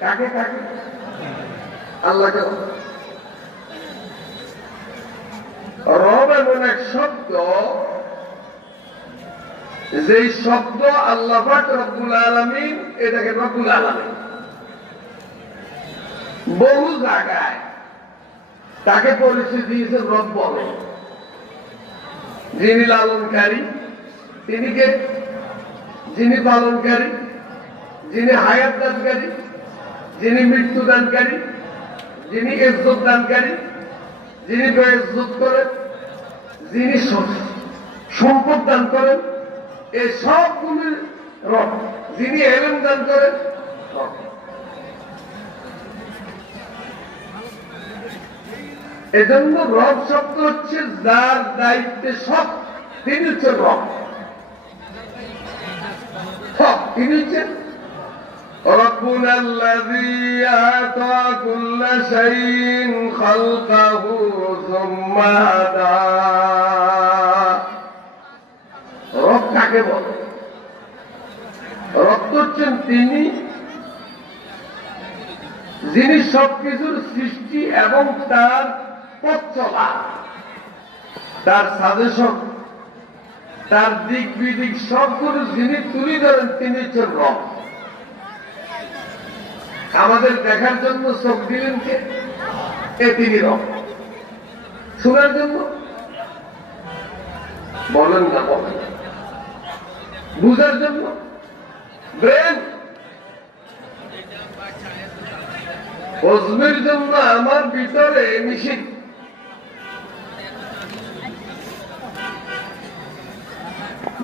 কাকে কাকে? আল্লাহকে। রব এমন এক শব্দ, যে শব্দ আল্লাহ পাক রব্বুল আলামিন, এটাকে রব্বুল আলামিন বহু জায়গায় তাকে পরিচয় দিয়েছে রব বলে। যিনি লালনকারী তিনি কে? যিনি পালনকারী, যিনি হায়াত দানকারী, যিনি মৃত্যু দানকারী, যিনি ইজ্জত দানকারী, যিনি বেইজ্জত করেন, যিনি সম্পদ দান করেন, এই সবগুলি রব। যিনি এলেম দান করেন রব। এজন্য রব শব্দ হচ্ছে যার দায়িত্বে সব, তিনি হচ্ছেন রব। সব তিনি হচ্ছেন রব্বুল আল্লাযী আ'তা কুল্লা শাইইন খালকাহু সুম্মা হাদা। রব কাকে বলে? রব হচ্ছেন তিনি, যিনি সবকিছুর সৃষ্টি এবং তার পথ চলা, তার সাজেশন, তার দিক বিদিক সবগুলো যিনি তুলে ধরেন তিনি হচ্ছেন রব। আমাদের দেখার জন্য চোখ দিলেন কে? তিনি রব। শোনার জন্য বলেন না, বলেন। বুঝার জন্য ব্রেন, হজমের জন্য আমার ভিতরে নিষিদ্ধ